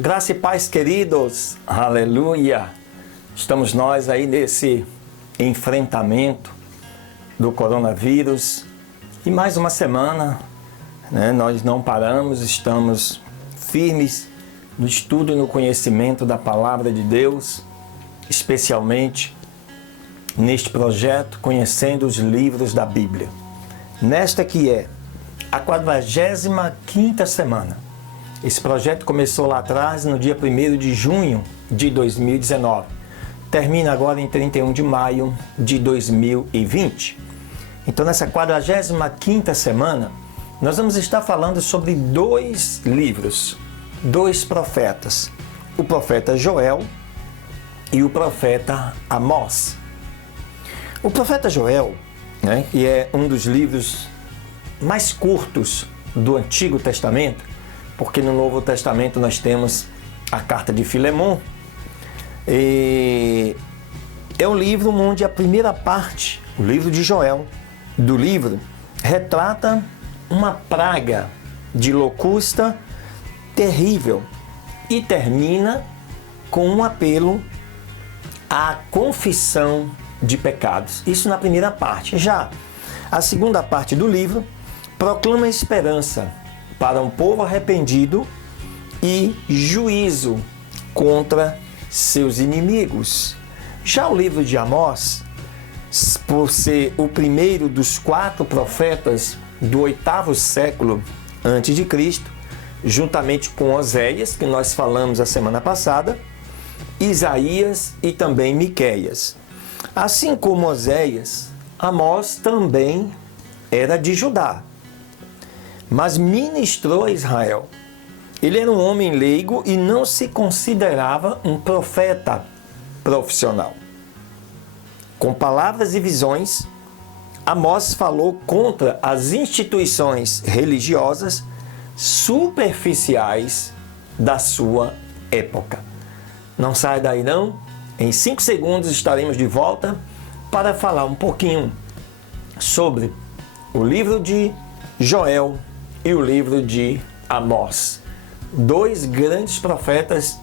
Graça e paz, queridos. Aleluia. Estamos nós aí nesse enfrentamento do coronavírus. E mais uma semana, nós não paramos, estamos firmes no estudo e no conhecimento da Palavra de Deus, especialmente neste projeto Conhecendo os Livros da Bíblia. Nesta que é a 45ª semana. Esse projeto começou lá atrás, no dia 1º de junho de 2019. Termina agora em 31 de maio de 2020. Então, nessa 45ª semana, nós vamos estar falando sobre dois livros, dois profetas. O profeta Joel e o profeta Amós. O profeta Joel, que é um dos livros mais curtos do Antigo Testamento, porque no Novo Testamento nós temos a carta de Filemon. É um livro onde a primeira parte, o livro de Joel, do livro, retrata uma praga de locusta terrível e termina com um apelo à confissão de pecados. Isso na primeira parte. Já a segunda parte do livro proclama esperança para um povo arrependido e juízo contra seus inimigos. Já o livro de Amós, por ser o primeiro dos 4 profetas do 8º século antes de Cristo, juntamente com Oséias, que nós falamos a semana passada, Isaías e também Miqueias. Assim como Oséias, Amós também era de Judá, mas ministrou a Israel. Ele era um homem leigo e não se considerava um profeta profissional. Com palavras e visões, Amós falou contra as instituições religiosas superficiais da sua época. Não sai daí não. Em 5 segundos estaremos de volta para falar um pouquinho sobre o livro de Joel e o livro de Amós. 2 grandes profetas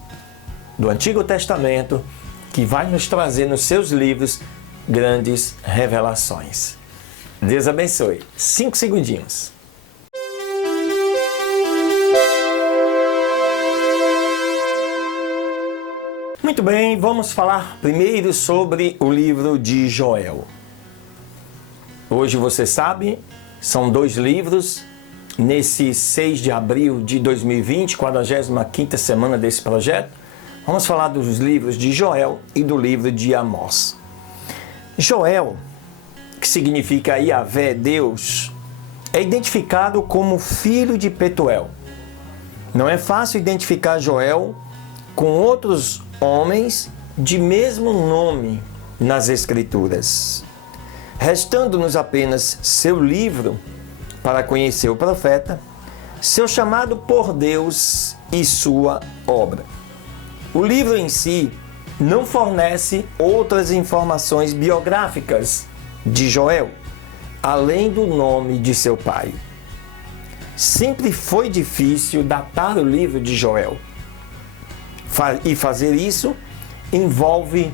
do Antigo Testamento que vai nos trazer nos seus livros grandes revelações. Deus abençoe. 5 segundinhos. Muito bem, vamos falar primeiro sobre o livro de Joel. Hoje você sabe, são 2 livros. Nesse 6 de abril de 2020, 45ª semana desse projeto, vamos falar dos livros de Joel e do livro de Amós. Joel, que significa Yahvé, Deus, é identificado como filho de Petuel. Não é fácil identificar Joel com outros homens de mesmo nome nas Escrituras. Restando-nos apenas seu livro para conhecer o profeta, seu chamado por Deus e sua obra. O livro em si não fornece outras informações biográficas de Joel, além do nome de seu pai. Sempre foi difícil datar o livro de Joel. E fazer isso envolve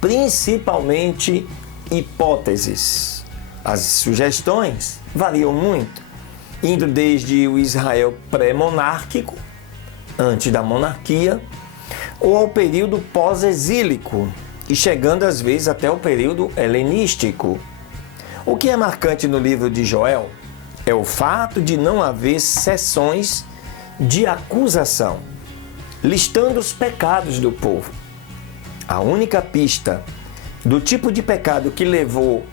principalmente hipóteses. As sugestões variam muito, indo desde o Israel pré-monárquico, antes da monarquia, ou ao período pós-exílico, e chegando às vezes até o período helenístico. O que é marcante no livro de Joel é o fato de não haver seções de acusação, listando os pecados do povo. A única pista do tipo de pecado que levou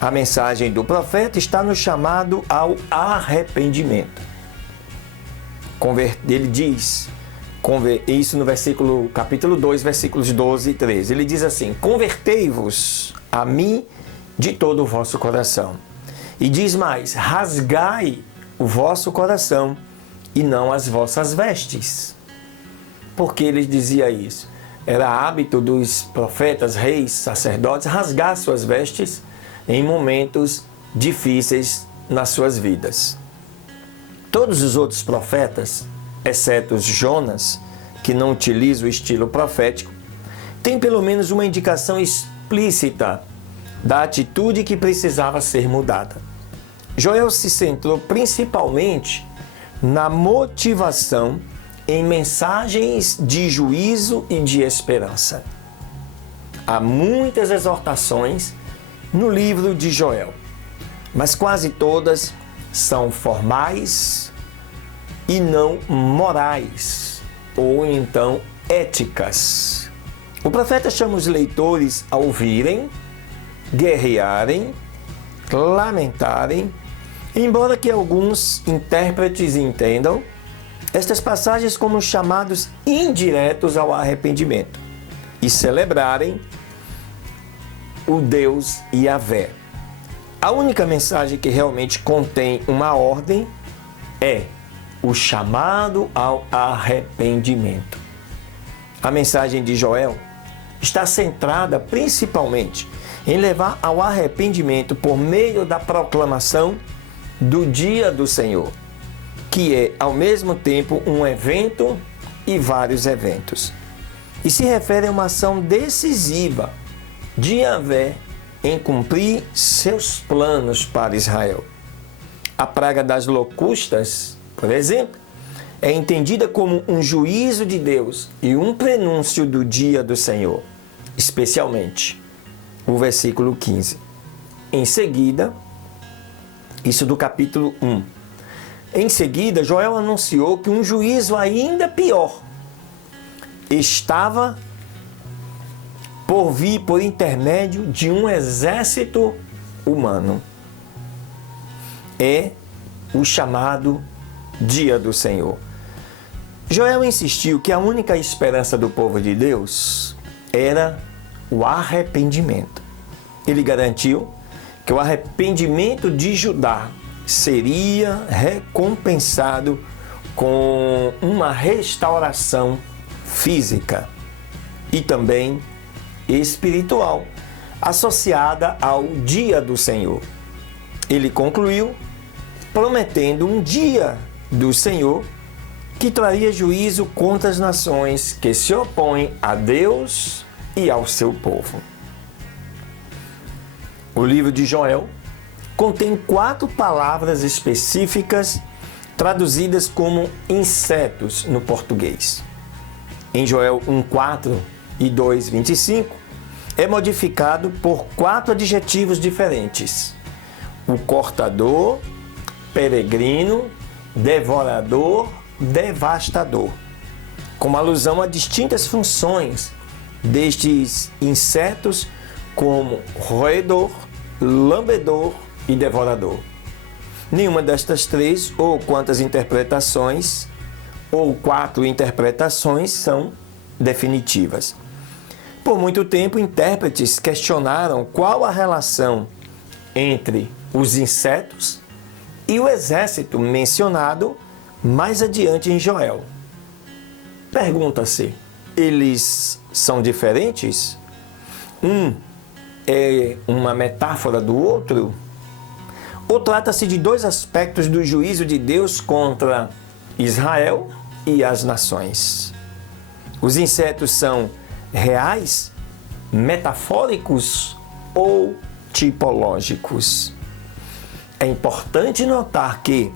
a mensagem do profeta está no chamado ao arrependimento. Ele diz, isso no capítulo 2, versículos 12 e 13. Ele diz assim: convertei-vos a mim de todo o vosso coração. E diz mais: rasgai o vosso coração e não as vossas vestes. Por que ele dizia isso? Era hábito dos profetas, reis, sacerdotes rasgar suas vestes em momentos difíceis nas suas vidas. Todos os outros profetas exceto Jonas, que não utiliza o estilo profético, tem pelo menos uma indicação explícita da atitude que precisava ser mudada. Joel se centrou principalmente na motivação em mensagens de juízo e de esperança. Há muitas exortações no livro de Joel, mas quase todas são formais e não morais, ou então éticas. O profeta chama os leitores a ouvirem, guerrearem, lamentarem, embora que alguns intérpretes entendam estas passagens como chamados indiretos ao arrependimento e celebrarem o Deus Yahvé. A única mensagem que realmente contém uma ordem é o chamado ao arrependimento. A mensagem de Joel está centrada principalmente em levar ao arrependimento por meio da proclamação do dia do Senhor, que é ao mesmo tempo um evento e vários eventos. E se refere a uma ação decisiva de Yahvé em cumprir seus planos para Israel. A praga das locustas, por exemplo, é entendida como um juízo de Deus e um prenúncio do dia do Senhor, especialmente o versículo 15. Em seguida, isso do capítulo 1. Em seguida, Joel anunciou que um juízo ainda pior estava por vir por intermédio de um exército humano. É o chamado Dia do Senhor. Joel insistiu que a única esperança do povo de Deus era o arrependimento. Ele garantiu que o arrependimento de Judá seria recompensado com uma restauração física e também espiritual, associada ao dia do Senhor. Ele concluiu prometendo um dia do Senhor que traria juízo contra as nações que se opõem a Deus e ao seu povo. O livro de Joel contém 4 palavras específicas traduzidas como insetos no português. Em Joel 1:4 e 2:25 é modificado por 4 adjetivos diferentes: o cortador, peregrino, devorador, devastador, como alusão a distintas funções destes insetos como roedor, lambedor e devorador. Nenhuma destas 3 ou quantas interpretações ou 4 interpretações são definitivas. Por muito tempo, intérpretes questionaram qual a relação entre os insetos e o exército mencionado mais adiante em Joel. Pergunta-se, eles são diferentes? Um é uma metáfora do outro? Ou trata-se de 2 aspectos do juízo de Deus contra Israel e as nações? Os insetos são reais, metafóricos ou tipológicos? É importante notar que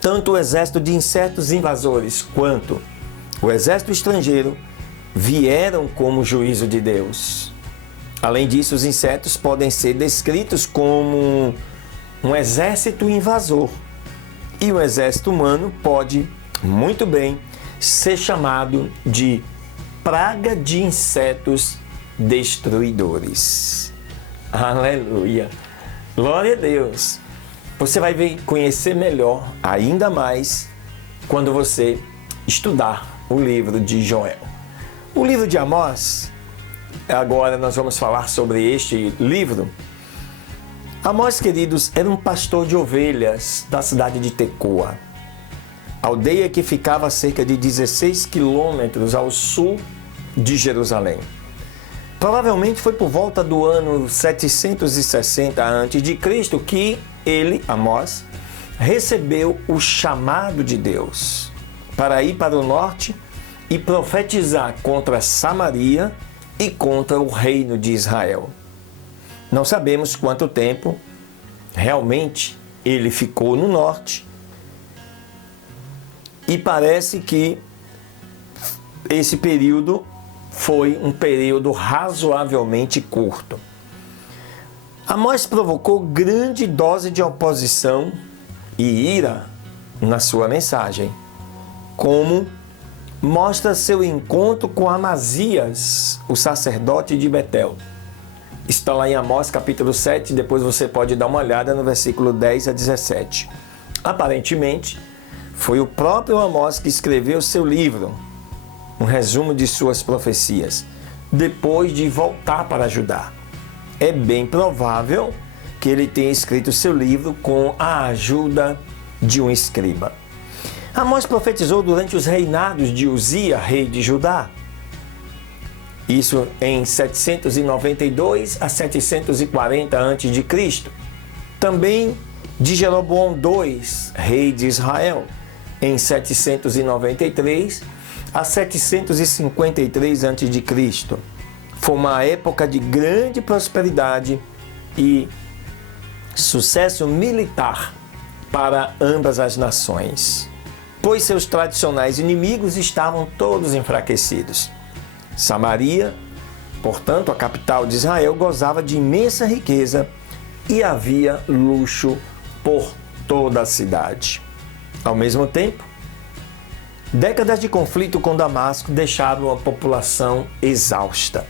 tanto o exército de insetos invasores quanto o exército estrangeiro vieram como juízo de Deus. Além disso, os insetos podem ser descritos como um exército invasor, e o exército humano pode muito bem ser chamado de praga de insetos destruidores. Aleluia! Glória a Deus! Você vai conhecer melhor, ainda mais, quando você estudar o livro de Joel. O livro de Amós, agora nós vamos falar sobre este livro. Amós, queridos, era um pastor de ovelhas da cidade de Tecoa, aldeia que ficava a cerca de 16 quilômetros ao sul de Jerusalém. Provavelmente foi por volta do ano 760 a.C. que ele, Amós, recebeu o chamado de Deus para ir para o norte e profetizar contra Samaria e contra o reino de Israel. Não sabemos quanto tempo realmente ele ficou no norte, e parece que esse período foi um período razoavelmente curto. Amós provocou grande dose de oposição e ira na sua mensagem, como mostra seu encontro com Amazias, o sacerdote de Betel. Está lá em Amós capítulo 7, depois você pode dar uma olhada no versículo 10 a 17. Aparentemente, foi o próprio Amós que escreveu seu livro, um resumo de suas profecias, depois de voltar para Judá. É bem provável que ele tenha escrito seu livro com a ajuda de um escriba. Amós profetizou durante os reinados de Uzia, rei de Judá. Isso em 792 a 740 a.C. Também de Jeroboão II, rei de Israel, em 793 a 753 a.C. Foi uma época de grande prosperidade e sucesso militar para ambas as nações, pois seus tradicionais inimigos estavam todos enfraquecidos. Samaria, portanto, a capital de Israel, gozava de imensa riqueza e havia luxo por toda a cidade. Ao mesmo tempo, décadas de conflito com Damasco deixaram a população exausta.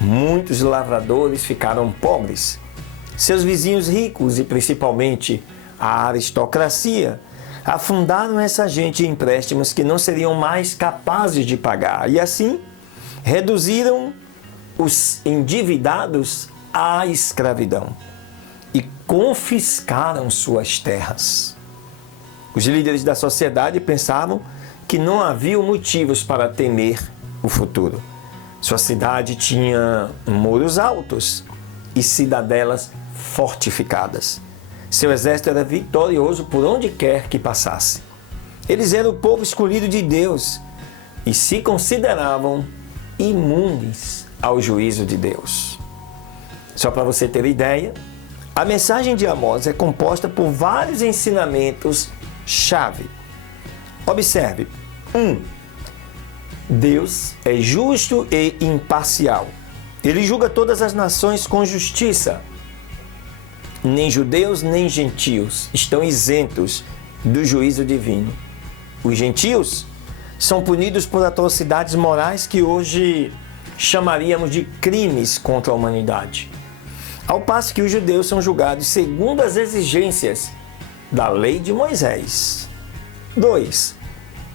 Muitos lavradores ficaram pobres. Seus vizinhos ricos e principalmente a aristocracia afundaram essa gente em empréstimos que não seriam mais capazes de pagar e assim reduziram os endividados à escravidão e confiscaram suas terras. Os líderes da sociedade pensavam que não haviam motivos para temer o futuro. Sua cidade tinha muros altos e cidadelas fortificadas. Seu exército era vitorioso por onde quer que passasse. Eles eram o povo escolhido de Deus e se consideravam imunes ao juízo de Deus. Só para você ter ideia, a mensagem de Amós é composta por vários ensinamentos-chave. Observe. 1. Deus é justo e imparcial. Ele julga todas as nações com justiça. Nem judeus, nem gentios estão isentos do juízo divino. Os gentios são punidos por atrocidades morais que hoje chamaríamos de crimes contra a humanidade, ao passo que os judeus são julgados segundo as exigências da lei de Moisés. 2.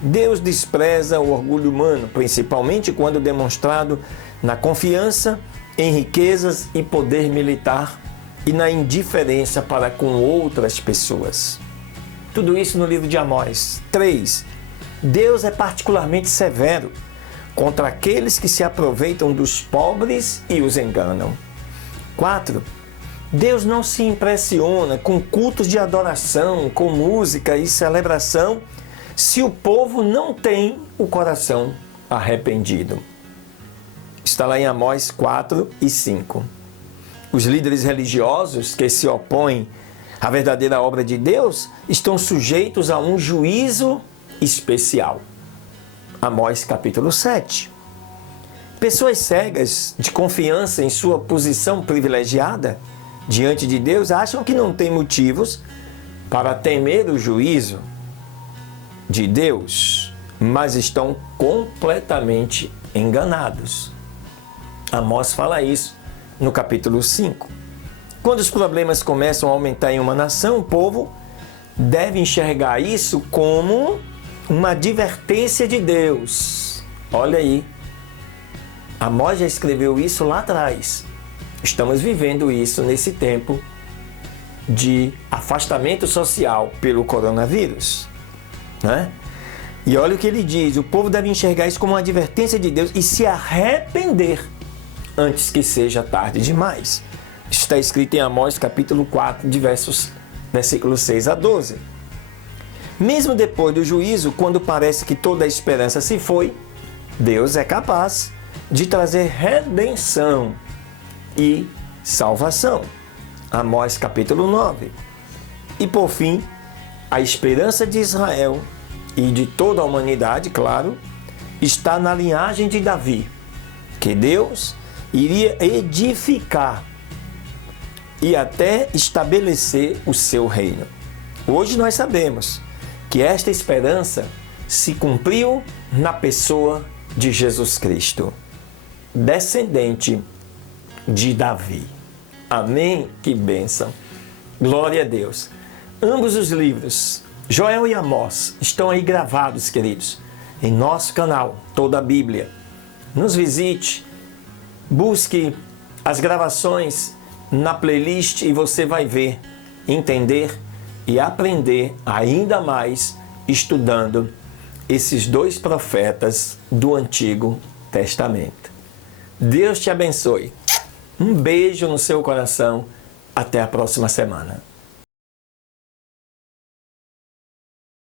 Deus despreza o orgulho humano, principalmente quando demonstrado na confiança em riquezas e poder militar e na indiferença para com outras pessoas. Tudo isso no livro de Amós. 3. Deus é particularmente severo contra aqueles que se aproveitam dos pobres e os enganam. 4. Deus não se impressiona com cultos de adoração, com música e celebração, se o povo não tem o coração arrependido. Está lá em Amós 4 e 5. Os líderes religiosos que se opõem à verdadeira obra de Deus estão sujeitos a um juízo especial. Amós capítulo 7. Pessoas cegas de confiança em sua posição privilegiada diante de Deus acham que não têm motivos para temer o juízo de Deus, mas estão completamente enganados. Amós fala isso no capítulo 5. Quando os problemas começam a aumentar em uma nação, o povo deve enxergar isso como uma advertência de Deus. Olha aí, Amós já escreveu isso lá atrás. Estamos vivendo isso nesse tempo de afastamento social pelo coronavírus, né? E olha o que ele diz: o povo deve enxergar isso como uma advertência de Deus e se arrepender antes que seja tarde demais. Isso está escrito em Amós capítulo 4, versículos 6 a 12. Mesmo depois do juízo, quando parece que toda a esperança se foi, Deus é capaz de trazer redenção e salvação. Amós capítulo 9. E por fim, a esperança de Israel e de toda a humanidade, claro, está na linhagem de Davi, que Deus iria edificar e até estabelecer o seu reino. Hoje nós sabemos que esta esperança se cumpriu na pessoa de Jesus Cristo, descendente de Davi. Amém? Que bênção! Glória a Deus! Ambos os livros, Joel e Amós, estão aí gravados, queridos, em nosso canal, toda a Bíblia. Nos visite, busque as gravações na playlist e você vai ver, entender e aprender ainda mais estudando esses dois profetas do Antigo Testamento. Deus te abençoe. Um beijo no seu coração. Até a próxima semana.